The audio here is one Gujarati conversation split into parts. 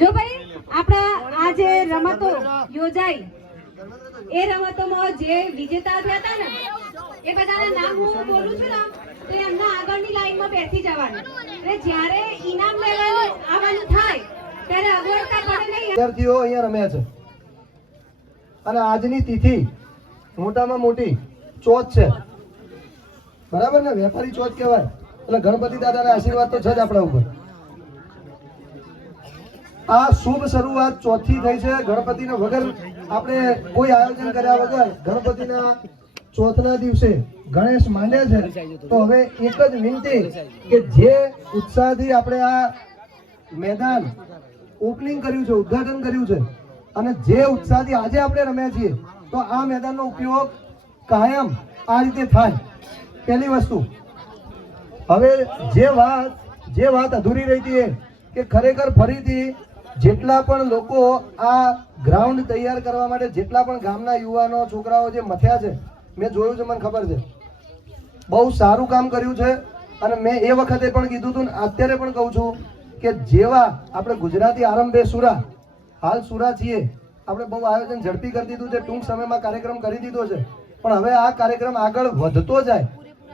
જો ભાઈ આપણા આ જે રમતો યોજાઈ એ રમતોમાં જે વિજેતા થયા હતા ને એ બધાના નામ હું બોલું છું ને તો એમના આગળની લાઈનમાં બેસી જવાનું એટલે જ્યારે ઇનામ લેવાનું આવવાનું થાય ત્યારે અગવડતા પડે નહીં. વિદ્યાર્થીઓ અહીંયા રમ્યા છે અને આજની તિથિ મોટામાં મોટી ચોથ છે, બરાબર ને? વેપારી ચોથ કહેવાય એટલે ગણપતિ દાદાના આશીર્વાદ તો છે જ આપણા ઉપર. આ શુભ શરૂઆત ચોથી થઈ છે. ગણપતિને વગર આપણે કોઈ આયોજન કર્યા વગર ગણપતિના ચોથના દિવસે ગણેશ માંડે છે. તો હવે એક જ વિનંતી કે જે ઉત્સાહથી આપણે આ મેદાન ઓપનિંગ કર્યું છે, ઉદ્ઘાટન કર્યું છે અને જે ઉત્સાહથી આજે આપણે રમ્યા છીએ તો આ મેદાનનો ઉપયોગ કાયમ આ રીતે થાય. પહેલી વસ્તુ. હવે જે વાત અધૂરી રહી હતી કે ખરેખર ફરીથી જેટલા પણ લોકો આ ગ્રાઉન્ડ તૈયાર કરવા માટે જેટલા પણ ગામના યુવાનો છોકરાઓ જે મથ્યા છે, મેં જોયું છે, મને ખબર છે, બહુ સારું કામ કર્યું છે. અને મેં એ વખતે પણ કીધું હતું ને અત્યારે પણ કહું છું કે જેવા આપણે ગુજરાતી આરંભે સુરા, હાલ સુરા છીએ, આપણે બહુ આયોજન ઝડપી કરી દીધું છે, ટૂંક સમયમાં કાર્યક્રમ કરી દીધો છે, પણ હવે આ કાર્યક્રમ આગળ વધતો જાય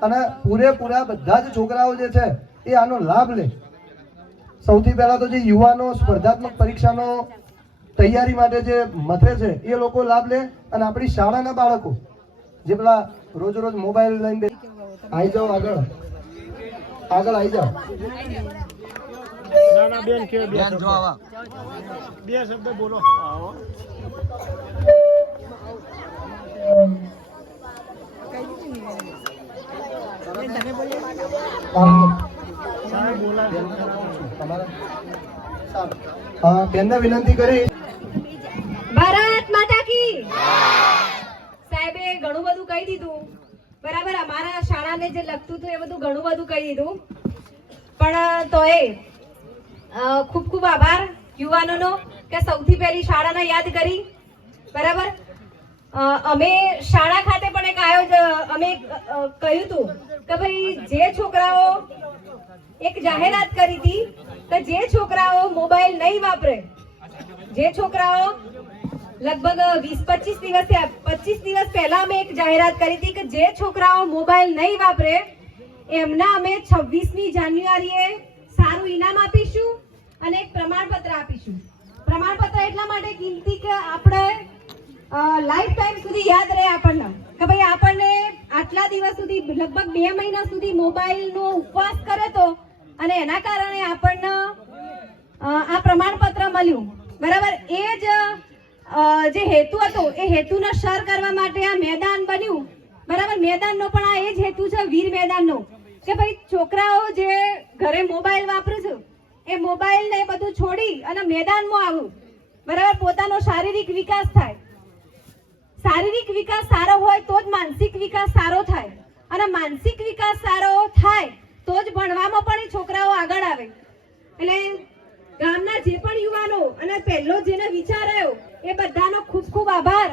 અને પૂરેપૂરા બધા જ છોકરાઓ જે છે એ આનો લાભ લે. સૌથી પહેલા તો જે યુવાનો સ્પર્ધાત્મક પરીક્ષાનો તૈયારી માટે જે મથે છે એ લોકો લાભ લે અને આપણી શાળાના બાળકો જે પેલા રોજ રોજ મોબાઈલ લઈને આવી જાઓ, આગળ આવી જાઓ. નાના બેન કે બે શબ્દ બોલો. બેનને વિનંતી કરી. ભારત માતા કી. સાહેબે ઘણું બધું કહી દીધું, બરાબર. અમારા શાળાને જે લગતું હતું એ બધું ઘણું બધું કહી દીધું, પણ તોય ખૂબ ખૂબ આભાર યુવાનોનો કે સૌથી પહેલી શાળાને યાદ કરી, બરાબર. અમે શાળા ખાતે પણ એક અમે કહ્યું હતું કે ભાઈ જે છોકરાઓ એક જાહેરાત કરી હતી કે જે છોકરાઓ મોબાઈલ નહીં વાપરે, જે છોકરાઓ લગભગ 20-25 દિવસ પહેલા અમે એક જાહેરાત કરી હતી કે જે છોકરાઓ મોબાઈલ નહીં વાપરે એમના અમે 26મી જાન્યુઆરીએ સારું ઇનામ આપીશું અને એક પ્રમાણપત્ર આપીશું. પ્રમાણપત્ર એટલા માટે કિંમતી કે આપણે લાઈફ ટાઈમ સુધી યાદ રહે આપણને કે ભાઈ આપણને આટલા દિવસ સુધી લગભગ 2 મહિના સુધી મોબાઈલનો ઉપવાસ કર્યો તો અને એના કારણે આપણને આ પ્રમાણપત્ર મળ્યું, બરાબર. એ જ જે હેતુ હતો એ હેતુને સર કરવા માટે આ મેદાન બન્યું, બરાબર. મેદાનનો પણ આ એ જ હેતુ છે, વીર મેદાનનો, કે ભાઈ છોકરાઓ જે ઘરે મોબાઈલ વાપરે છે એ મોબાઈલ ને બધું છોડી અને મેદાનમાં આવું, બરાબર. પોતાનો શારીરિક વિકાસ થાય. શારીરિક વિકાસ સારો હોય તો જ માનસિક વિકાસ સારો થાય અને માનસિક વિકાસ સારો થાય તો જ ભણવામાં પણ એ છોકરાઓ આગળ આવે. એટલે ગામના જે પણ યુવાનો અને પહેલો જેને વિચાર આવ્યો એ બધાનો ખૂબ ખૂબ આભાર.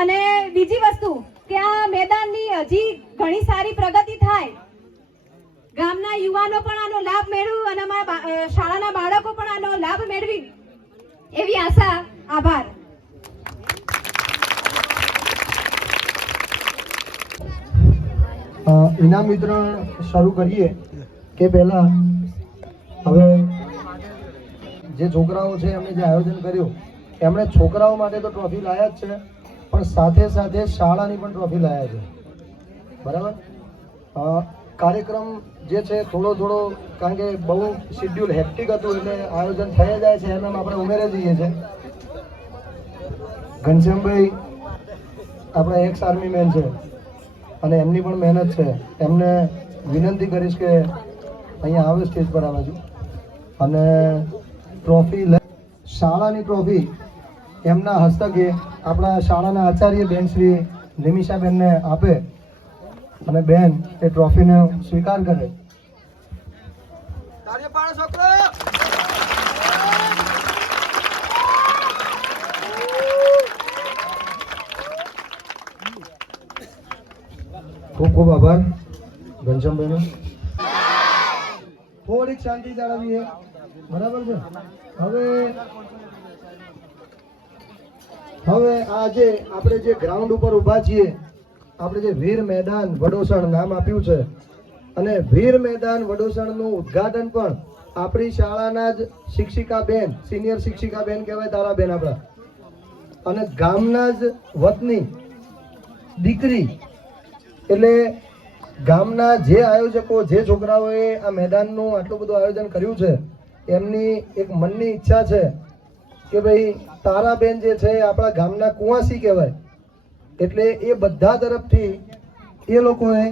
અને બીજી વસ્તુ કે આ મેદાનની હજી ઘણી સારી પ્રગતિ થાય, ગામના યુવાનો પણ આનો લાભ મેળવે અને અમારા શાળાના બાળકો પણ આનો લાભ મેળવી એવી આશા. આભાર. ઇનામ વિતરણ શરૂ કરીએ કે પહેલા હવે જે છોકરાઓ છે એમને જે આયોજન કર્યું એમણે છોકરાઓ માટે તો ટ્રોફી લાયા જ છે, પણ સાથે સાથે શાળાની પણ ટ્રોફી લાયા છે, બરાબર. કાર્યક્રમ જે છે થોડો કારણ કે બહુ શેડ્યુલ હેક્ટિક હતું એટલે આયોજન થઈ જાય છે, એમ આપણે ઉમેરી દઈએ છીએ. ઘનશ્યામભાઈ આપણા એક્સ આર્મી મેન છે અને એમની પણ મહેનત છે. એમને વિનંતી કરીશ કે અહીંયા આવે, સ્ટેજ પર આવે છે અને ટ્રોફી શાળાની ટ્રોફી એમના હસ્તકે આપણા શાળાના આચાર્ય બેન શ્રી નિમિષાબેનને આપે અને બેન એ ટ્રોફીને સ્વીકાર કરે. ખૂબ ખૂબ આભાર ઘનશ્યામભાઈનો. થોડીક શાંતિ જાળવીએ, બરાબર છે. હવે આજે આપણે જે ગ્રાઉન્ડ ઉપર ઊભા છીએ, આપણે જે વીર મેદાન વડોસણ નામ આપ્યું છે, અને વીર મેદાન વડોસણનું ઉદ્ઘાટન પણ આપણી શાળાના જ શિક્ષિકા બેન, સિનિયર શિક્ષિકા બેન કહેવાય તારાબેન આપણા, અને ગામના જ વતની દીકરી, એટલે ગામના જે આયોજકો, જે છોકરાઓએ આ મેદાનનું આટલું બધું આયોજન કર્યું છે, એમની એક મનની ઈચ્છા છે કે ભાઈ તારાબેન જે છે આપણા ગામના કુંવાસી કહેવાય, એટલે એ બધા તરફથી એ લોકોએ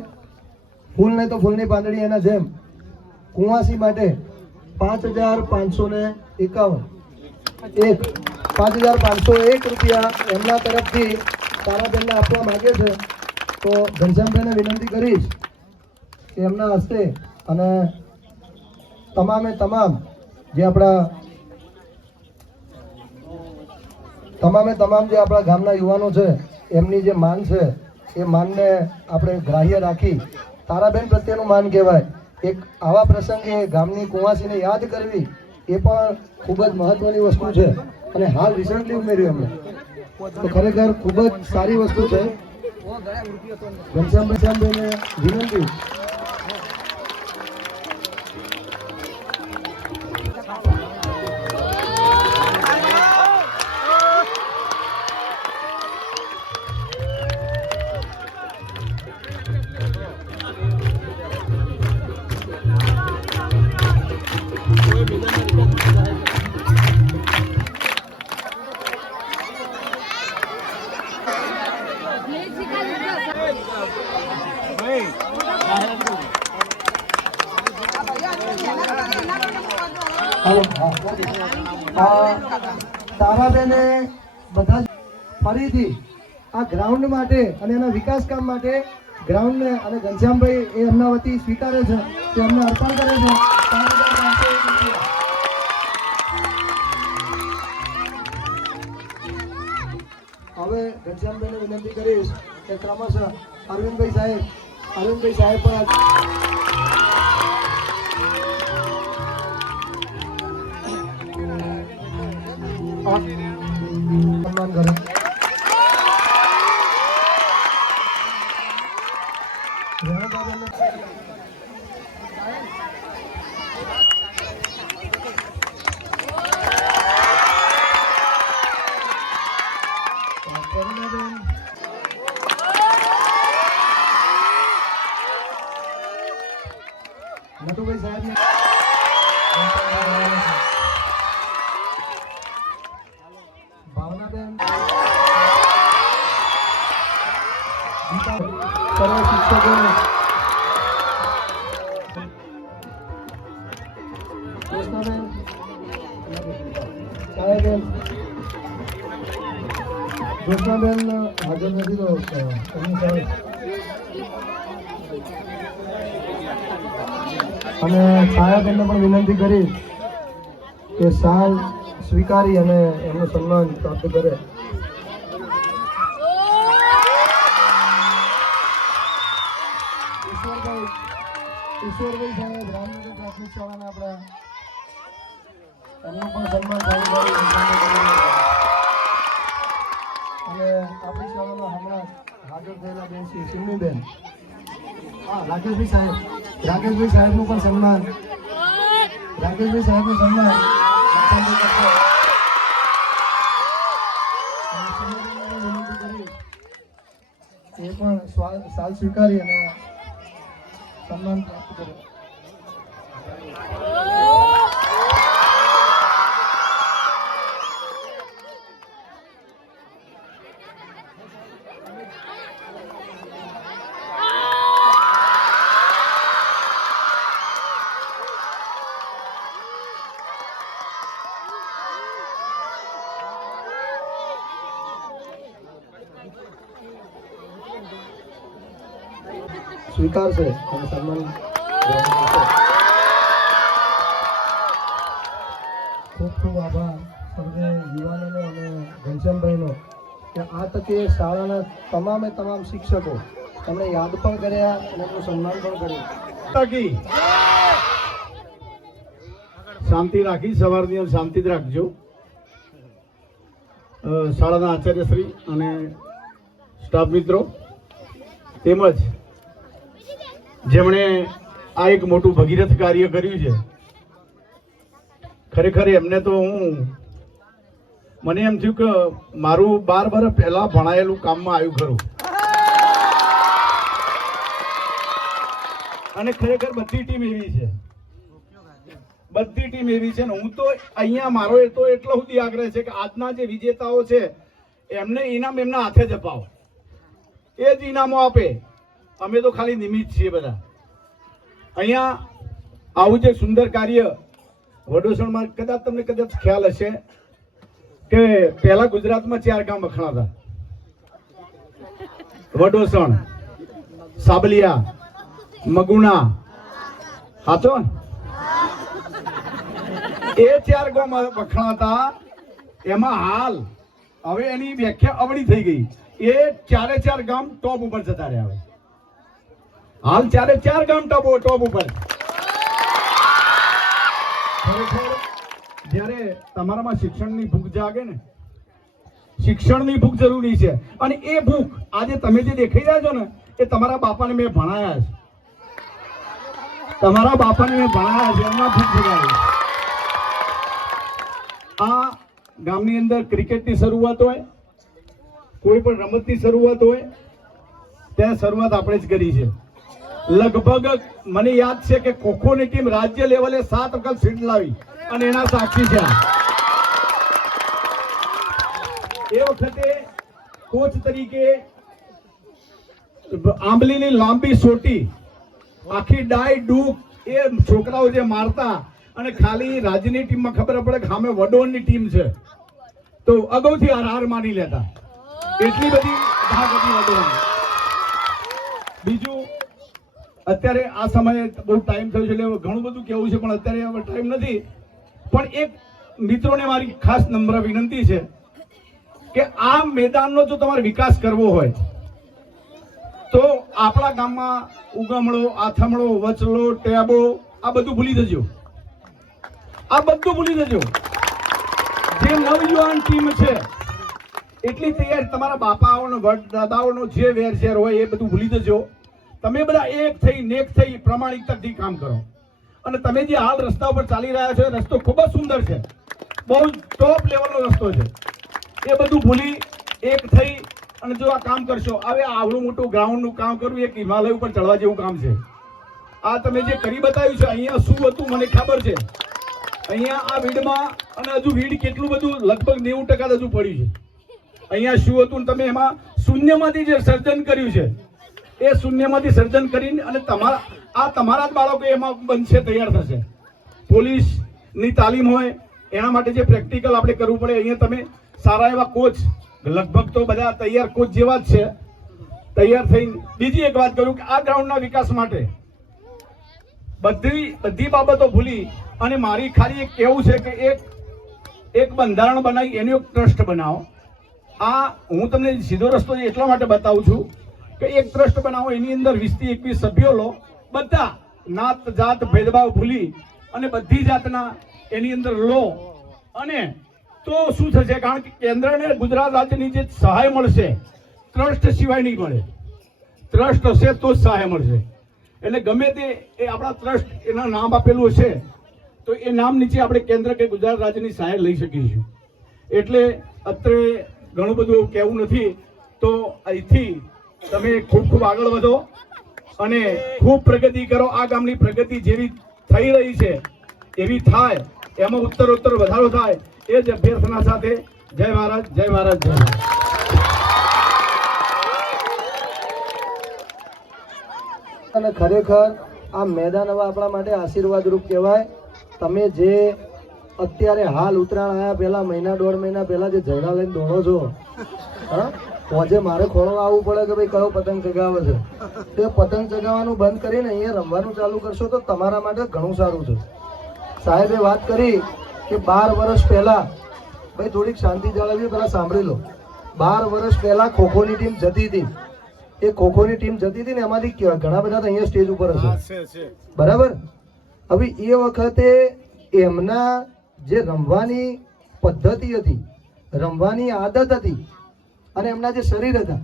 ફૂલ ને તો ફૂલની પાંદડી એના જેમ કુંવાસી માટે 5,551 રૂપિયા એમના તરફથી તારાબેનને આપવા માંગે છે. તો ઘનશ્યામભાઈને વિનંતી કરીશ કે એમના હસ્તે અને તમામે તમામ જે આપણા ગામના યુવાનો છે એમની જે માન છે એ માનને આપણે ગ્રાહ્ય રાખી, તારાબેન પ્રત્યેનું માન કહેવાય, એક આવા પ્રસંગે ગામની કુંવાસીને યાદ કરવી એ પણ ખૂબ જ મહત્વની વસ્તુ છે. અને હાલ રિસન્ટલી ઉમેર્યું અમને, તો ખરેખર ખૂબ જ સારી વસ્તુ છે. ઘનશ્યામભાઈને વિનંતી. તારાબેને બધા ફરીથી આ ગ્રાઉન્ડ માટે અને એના વિકાસ કામ માટે ગ્રાઉન્ડને અને ઘનશ્યામભાઈ એ એમના વતી સ્વીકારે છે, તે એમને અર્પણ કરે છે. હવે ઘનશ્યામભાઈને વિનંતી કરીશ કે ક્રમશઃ અરવિંદભાઈ સાહેબ પણ સન્માન કરે. નટુભાઈ સાહેબ ભાવનાબેન, સર્વ શિક્ષકો, કૃષ્ણાબેન, છાયાબેન, કૃષ્ણાબેન હાજર નથી તો અને છાયાબેનને પણ વિનંતી કરીશ કે સાલ સ્વીકારી અને એમનું સન્માન પ્રાપ્ત કરે. ઈશ્વરભાઈ સાહેબ રામનગર પ્રાથમિક શાળાના આપણા, એમનું પણ સન્માન અને આપણી શાળામાં હમણાં હાજર થયેલા બેન શ્રી સિમનીબેન, રાકેશભાઈ સાહેબનું પણ સન્માન, રાકેશભાઈ સાહેબનું સન્માન એ પણ સાલ સ્વીકારી અને સન્માન પ્રાપ્ત કરે. સ્વીકારશે અને સન્માન ખૂબ ખૂબ આભાર સર્વે યુવાનોનો અને ઘનશ્યામભાઈનો કે આ તકે શાળાના તમામ શિક્ષકો એમણે યાદ પણ કર્યા અને એમનું સન્માન પણ કર્યું. શાંતિ રાખી, સવારની શાંતિ જ રાખજો. શાળાના આચાર્યશ્રી અને સ્ટાફ મિત્રો તેમજ જેમણે આ એક મોટું ભગીરથ કાર્ય કર્યું છે, ખરેખર એમને તો મને એમ થયું કે મારું 12 વર્ષ પહેલા ભણાયેલું કામમાં આવ્યું ખરું. અને ખરેખર બધી ટીમ એવી છે, બધી ટીમ એવી છે ને હું તો અહીંયા મારો એ તો એટલો સુધી આગ્રહ છે કે આજના જે વિજેતાઓ છે એમને ઇનામ એમના હાથે જ અપાવો, એ જ ઇનામો આપે. અમે તો ખાલી નિમિત્ત છીએ બધા. અહીંયા આવું જે સુંદર કાર્ય વડોસણમાં કદાચ તમને કદાચ ખ્યાલ હશે કે પહેલા ગુજરાતમાં 4 ગામ વખણાતા: વડોસણ, સાબલિયા, મગુણા. સાચો ને? એ 4 ગામ વખણાતા. એમાં હાલ હવે એની વ્યાખ્યા અવળી થઈ ગઈ. એ 4 ગામ ટોપ ઉપર જતા રહ્યા. હાલ 4 ગામ ટોપ ઉપર. ખરેખર જ્યારે તમારામાં શિક્ષણની ભૂખ જાગે ને, શિક્ષણની ભૂખ જરૂરી છે. અને એ ભૂખ આજે તમે જે દેખાઈ રહ્યા છો ને એ તમારા બાપાને મેં ભણાયા છે, તમારા બાપાને મેં ભણાયા છે, એમના ભૂખ જગાડી. આ ગામની અંદર ક્રિકેટની શરૂઆત હોય, કોઈ પણ રમતની શરૂઆત હોય, ત્યાં શરૂઆત આપણે જ કરી છે. લગભગ મને યાદ છે કે ખોખોની ટીમ રાજ્ય લેવલે 7 વખત સીટ લાવી અને એના સાક્ષી છે. એ વખતે કોચ તરીકે આંબલીની લાંબી સોટી, આખી ડાય ડૂક એ છોકરાઓ જે મારતા, અને ખાલી રાજ્યની ટીમમાં ખબર પડે કે સામે વડોદરાની ટીમ છે તો અગાઉથી હાર માની લેતા. એટલી બધી ધાક હતી વડોદરાની. બીજું, અત્યારે આ સમયે બહુ ટાઈમ થયો છે એટલે ઘણું બધું કહેવું છે, પણ અત્યારે હવે ટાઈમ નથી. પણ એક મિત્રોને મારી ખાસ નમ્ર વિનંતી છે કે આ મેદાનનો જો તમારે વિકાસ કરવો હોય તો આપણા ગામમાં ઉગમણો, આથમણો, વચલો, ટેબો આ બધું ભૂલી જજો. આ બધું ભૂલી જજો. જે નવયુવાન ટીમ છે એટલી તૈયાર, તમારા બાપાઓનો, દાદાઓનો જે વેરઝેર હોય એ બધું ભૂલી જજો. તમે બધા એક થઈ, નેક થઈ, પ્રામાણિકતાથી કામ કરો. અને તમે જે હાલ રસ્તા ઉપર ચાલી રહ્યા છો, રસ્તો ખૂબ જ સુંદર છે, બહુ ટોપ લેવલનો રસ્તો છે. એ બધું ભૂલી એક થઈ અને જો આ કામ કરશો, હવે આવડું મોટું ગ્રાઉન્ડનું કામ કરવું એક હિમાલય ઉપર ચડવા જેવું કામ છે. આ તમે જે કરી બતાવ્યું છે, અહીંયા શું હતું મને ખબર છે. અહીંયા આ વીડમાં, અને હજુ વીડ કેટલું બધું, લગભગ 90% હજુ પડ્યું છે. અહીંયા શું હતું તમે એમાં શૂન્યમાંથી જે સર્જન કર્યું છે, એ શૂન્યમાંથી સર્જન કરીને અને તમારા જ બાળકો એમાં બનશે, તૈયાર થશે. પોલીસની તાલીમ હોય એના માટે જે પ્રેક્ટિકલ આપણે કરવું પડે, અહીંયા તમે સારા એવા કોચ, લગભગ તો બધા તૈયાર કોચ જેવા જ છે, તૈયાર થઈને. બીજી એક વાત કરું કે આ ગ્રાઉન્ડના વિકાસ માટે બધી બાબતો ભૂલી અને મારી ખાલી એક કહેવું છે કે એક બંધારણ બનાવી એનું એક ટ્રસ્ટ બનાવો. આ હું તમને સીધો રસ્તો એટલા માટે બતાવું છું કે એક ટ્રસ્ટ બનાવો, એની અંદર 20 થી 21 સભ્યો લો, બધા નાત જાત ભેદભાવ ભૂલી અને બધી જાતના એની અંદર લો. અને તો શું થશે, કારણ કે કેન્દ્ર અને ગુજરાત રાજ્યની જે સહાય મળશે ટ્રસ્ટ સિવાય નહીં મળે. ટ્રસ્ટ હશે તો જ સહાય મળશે. એટલે ગમે તે એ આપણા ટ્રસ્ટ એના નામ આપેલું હશે તો એ નામ નીચે આપણે કેન્દ્ર કે ગુજરાત રાજ્યની સહાય લઈ શકીશું. એટલે અત્યારે ઘણું બધું કહેવું નથી. તો અહીંથી તમે ખૂબ ખૂબ આગળ વધો અને ખૂબ પ્રગતિ કરો. આ ગામની પ્રગતિ જેવી થઈ રહી છે એવી થાય, એમાં ઉત્તરોત્તર વધારો થાય, એ જ અભ્યર્થના સાથે જય ભારત, જય ભારત, જય ભારત. અને ખરેખર આ મેદાન હવે આપણા માટે આશીર્વાદરૂપ કહેવાય. તમે જે અત્યારે હાલ ઉત્તરાયણ આવ્યા પહેલા મહિના 1.5 મહિના પહેલા જે જૈડા લઈને દોડો છો, હા, આજે મારે ખોળવા આવવું પડે કે ભાઈ કયો પતંગ ચગાવે છે, તે પતંગ ચગાવવાનું બંધ કરીને અહીંયા રમવાનું ચાલુ કરશો તો તમારા માટે ઘણું સારું છે. સાહેબે વાત કરી કે 12 વર્ષ પહેલા, ભાઈ થોડીક શાંતિ જાળવવી, પહેલા સાંભળી લો. 12 વર્ષ પહેલા ખોખોની ટીમ જતી હતી. એ ખોખોની ટીમ જતી હતી ને એમાંથી ઘણા બધા અહીંયા સ્ટેજ ઉપર હશે, બરાબર. હવે એ વખતે એમના જે રમવાની પદ્ધતિ હતી, રમવાની આદત હતી અને એમના જે શરીર હતા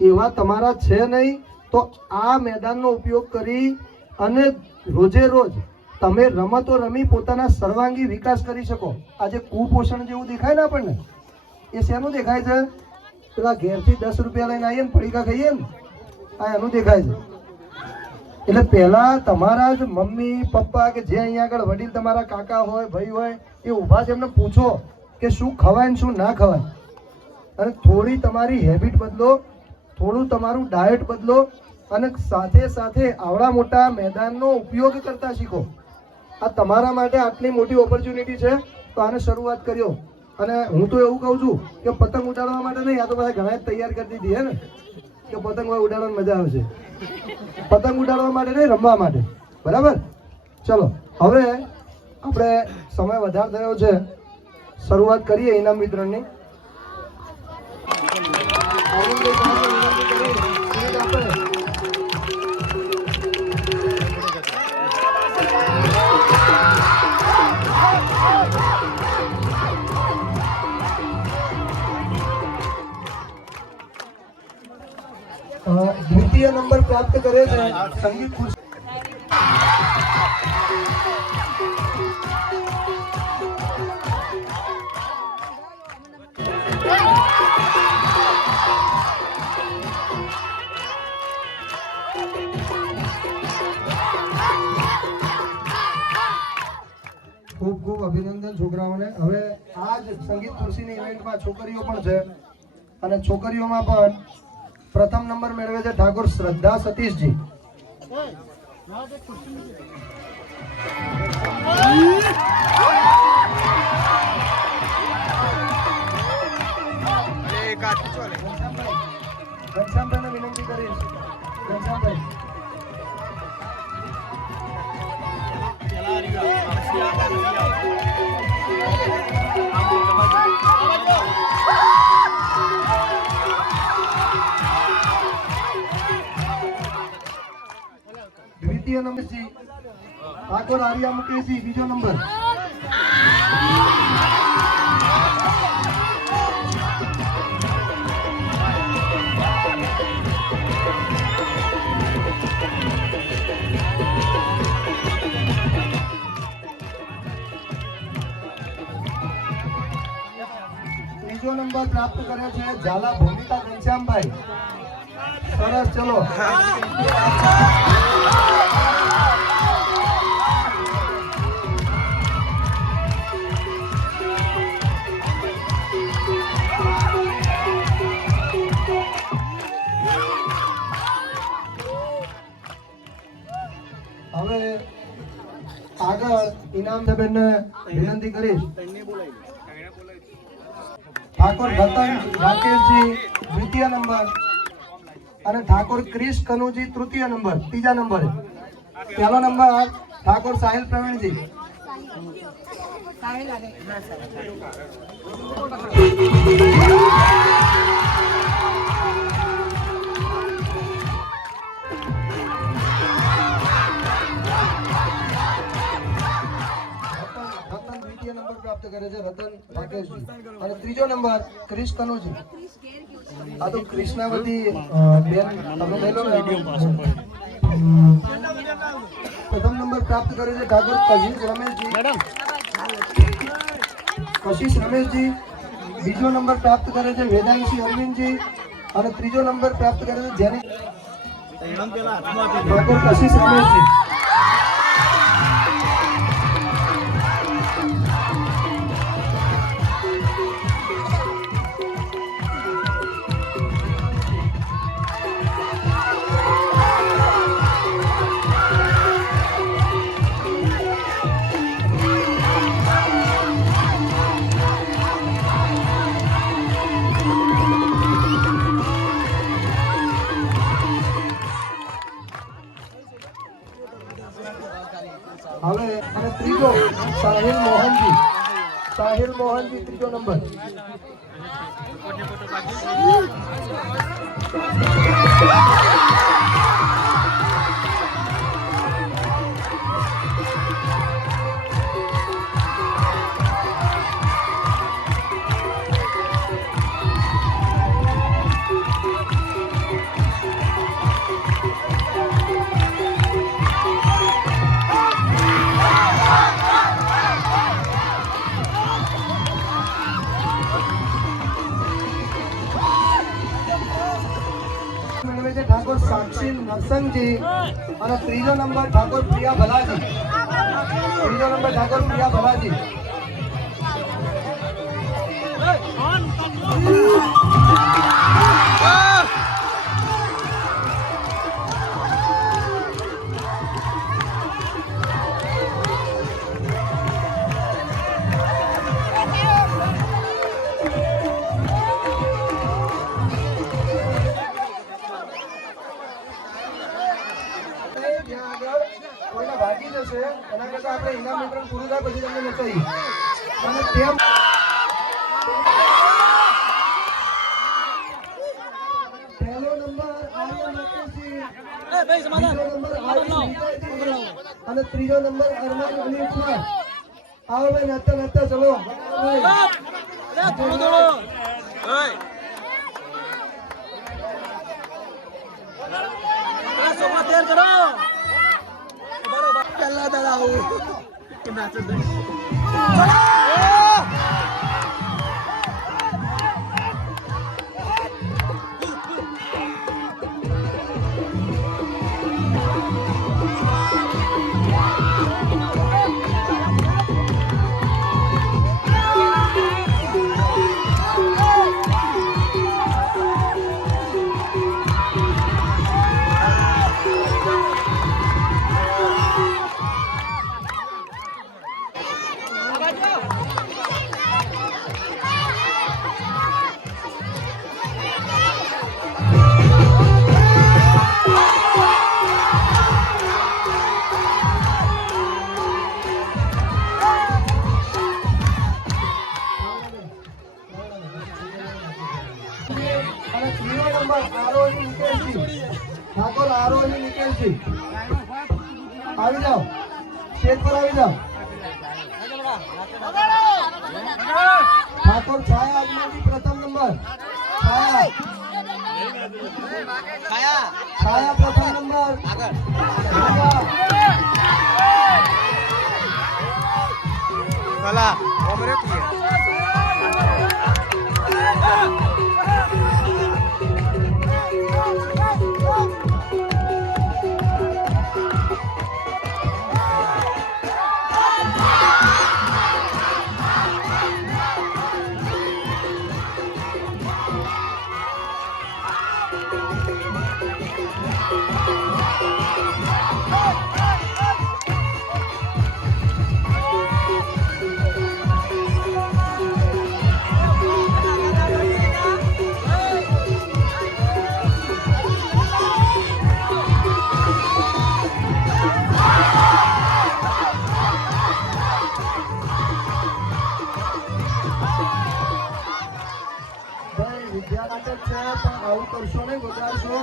એવા તમારા છે નહીં, તો આ મેદાનનો ઉપયોગ કરી અને રોજે રોજ તમે રમતો રમી પોતાના સર્વાંગી વિકાસ કરી શકો. આજે કુપોષણ જેવું દેખાય ને આપણને, એ શેનું દેખાય છે? પેલા ઘેરથી 10 રૂપિયા લઈને આવીએ ને પડીકા ખાઈએ ને, આ એનું દેખાય છે. એટલે પહેલા તમારા જ મમ્મી પપ્પા કે જે અહીંયા આગળ વડીલ તમારા કાકા હોય ભાઈ હોય એ ઊભા છે, એમને પૂછો કે શું ખવાય ને શું ના ખવાય, અને થોડી તમારી હેબિટ બદલો, થોડું તમારું ડાયટ બદલો, અને સાથે સાથે આવડા મોટા મેદાનનો ઉપયોગ કરતા શીખો. આ તમારા માટે આટલી મોટી ઓપોર્ચ્યુનિટી છે, તો આને શરૂઆત કર્યો. અને હું તો એવું કહું છું કે પતંગ ઉડાડવા માટે નહીં, આ તો બધા ઘણા તૈયાર કરી દીધી હે ને કે પતંગ ઉડાડવાની મજા આવશે. પતંગ ઉડાડવા માટે નહીં, રમવા માટે. બરાબર? ચલો હવે આપણે સમય વધારે થયો છે, શરૂઆત કરીએ ઇનામ વિતરણની. દ્વિતીય નંબર પ્રાપ્ત કરે છે સંગીત ખુશ. ખૂબ ખૂબ અભિનંદન છોકરાઓને. હવે આ જ સંગીત ખુરશીની ઇવેન્ટમાં છોકરીઓ પણ છે, અને છોકરીઓમાં પણ પ્રથમ નંબર મેળવે છે ઠાકોર શ્રદ્ધા સતીશજી. ઘનશ્યામભાઈને વિનંતી કરીશ. ઘનશ્યામભાઈ દ્વિતીય નંબર જી ઠાકોર આર્યા મુકેશજી, બીજો નંબર. ત્રીજો નંબર પ્રાપ્ત કર્યો છે ઝાલા ભૂમિકા ઘનશ્યામભાઈ. સરસ, ચલો. હવે આગળ ઇનામ સાહેબને વિનંતી કરીશ. ઠાકોર રતન રાકેશજી દ્વિતીય નંબર, અને ઠાકોર ક્રિશ કનુજી તૃતીય નંબર, ત્રીજા નંબરે. પહેલો નંબર ઠાકોર સાહિલ પ્રવીણજી. રતન દ્વિતીય નંબર પ્રાપ્ત કરે છે, રતન રાકેશજી. અને ત્રીજો નંબર ક્રિશ કનુજી. આ તો કૃષ્ણાવતી બેન, તમે લઈ લો ને. પ્રથમ નંબર પ્રાપ્ત કરે છે ઠાકોર કશિશ રમેશજી. કશિશ રમેશજી. બીજો નંબર પ્રાપ્ત કરે છે વેદાંશી અરવિંદજી, અને ત્રીજો નંબર પ્રાપ્ત કરે છે જેની ઠાકોર કશિશ રમેશજી. હવે અને ત્રીજો સાહિલ મોહનજી. સાહિલ મોહનજી ત્રીજો નંબર. પ્રેમજી અને ત્રીજો નંબર ઠાકોર પ્રિયા ભલાજી. ત્રીજો નંબર ઠાકોર પ્રિયા ભલાજી. કોઈને ભાગી જશે એના કરતા આપણે ઇનામ વિતરણ પૂરું થાય પછી તમને નચાઈએ અને તેમ પહેલો નંબર આર્યન નટુજી, બીજો નંબર આર્યન વિજયજી અને ત્રીજો નંબર અરમાન અલી ઉસ્માન. આવો ભાઈ નાચતા નાચતા ચલો. અને ત્રીજો નંબર આરોહી નિકેશજી, ઠાકોર આરોહી નિકેશજી. આવી જાઓ, સ્ટેજ પર આવી જાઓ. ઠાકોર છાયા આજમાજી પ્રથમ નંબર. છાયા પ્રથમ નંબર. વિદ્યા નાટક છે પણ આવું કરશો નહીં, વગાડશો.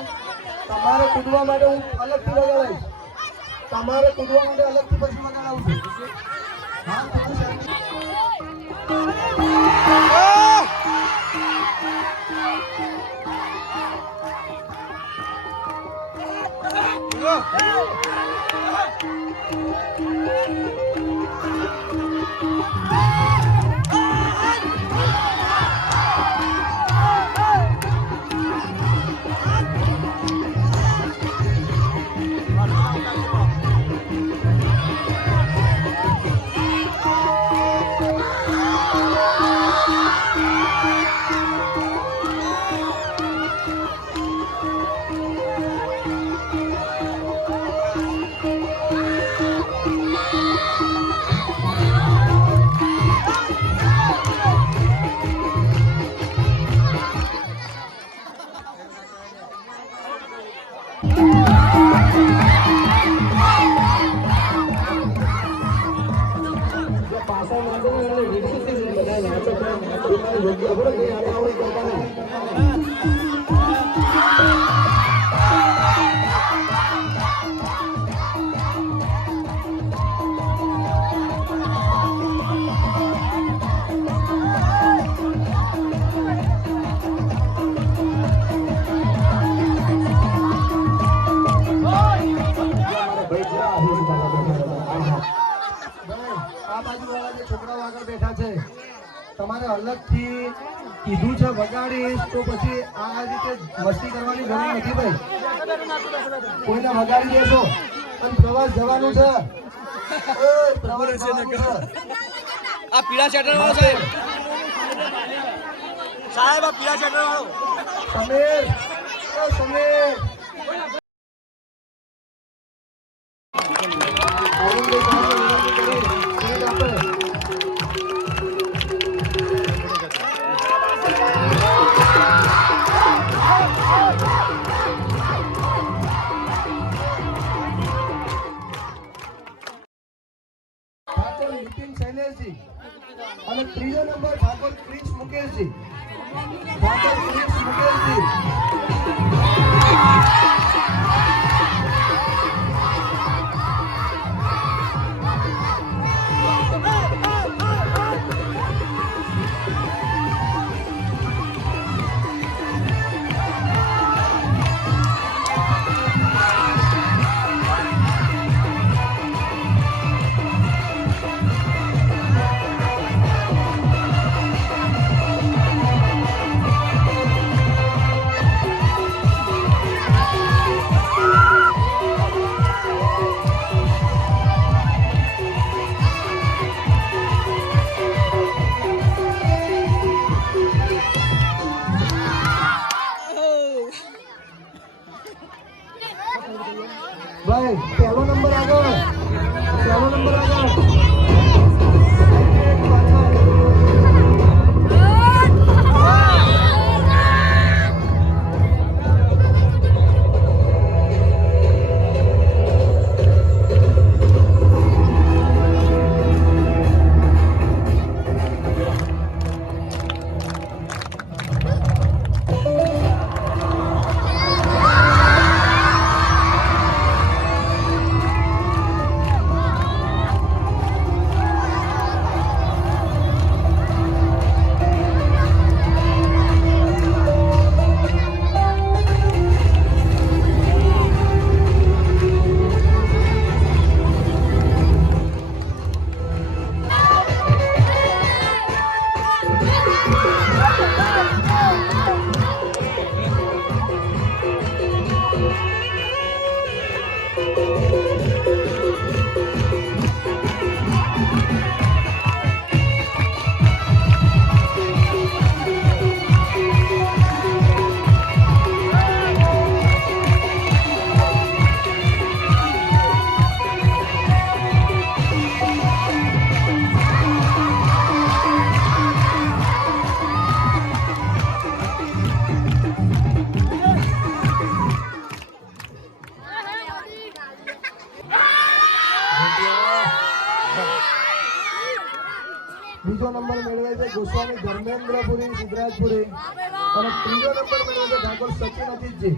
તમારે કૂદવા માટે હું અલગથી વગાડાઈશ. તમારે કૂદવા માટે અલગથી પછી વગાડાવું છું. હા, થોડું સાહેબ. તમારે અલગથી કીધું છે વગાડીશ તો પછી આ રીતે મસ્તી કરવાની જરૂર નથી ભાઈ. કોઈને વગાડી દેશો અને પ્રવાસ જવાનું છે. પ્રવાસ જવાનું છે. આ પીળા શર્ટ વાળો સાહેબ સાહેબ આ પીળા શર્ટ વાળો સમીર સમીર અરુણભાઈ સાહેબને વિનંતી કરી સીટ આપે. ઠાકોર નીતિન શૈલેષજી અને ત્રીજો નંબર ઠાકોર ક્રિશ મુકેશજી. ઠાકોર ક્રિશ મુકેશજી. ભાઈ પહેલો નંબર આગળ. પહેલો નંબર આગળ. બીજો નંબર મેળવે છે ગોસ્વામી ધર્મેન્દ્રપુરી સિદ્ધરાજપુરી અને ત્રીજો નંબર મેળવે છે ઠાકોર સચિન અજીતજી.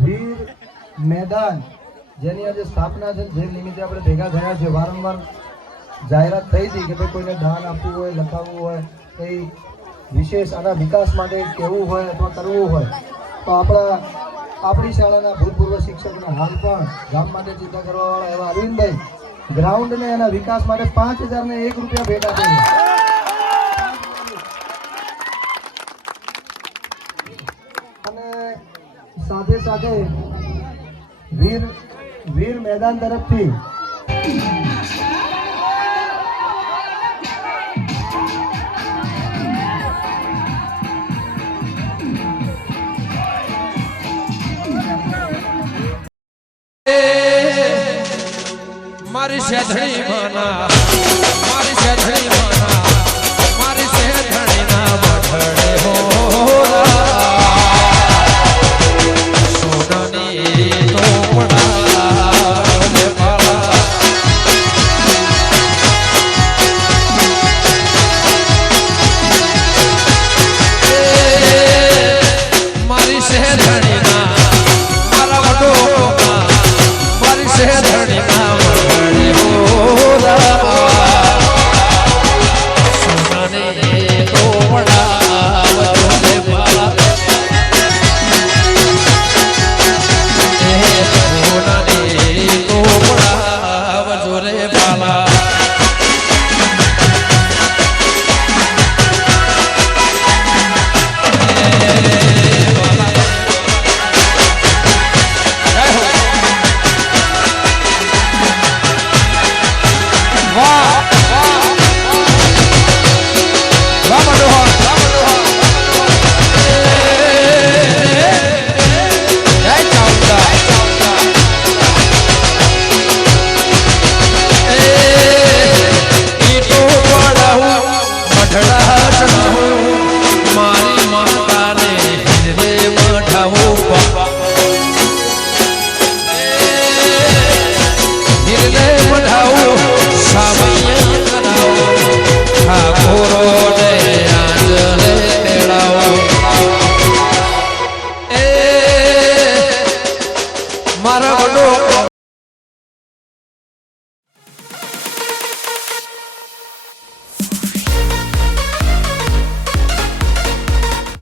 વીર મેદાન જેની આજે સ્થાપના છે, જે નિમિત્તે આપણે ભેગા થયા છે, વારંવાર જાહેરાત થઈ હતી કે ભાઈ કોઈને દાન આપવું હોય, લખાવવું હોય, કંઈ વિશેષ આના વિકાસ માટે કહેવું હોય અથવા કરવું હોય તો આપણી શાળાના ભૂતપૂર્વ શિક્ષકને હાલ પણ ગામ માટે ચિંતા કરવાવાળા એવા અરવિંદભાઈ ગ્રાઉન્ડને એના વિકાસ માટે 5001 રૂપિયા ભેટ આપે છે. અને સાથે સાથે વીર મેદાન તરફથી મારી શેઠણી માના મારી શેઠણી માના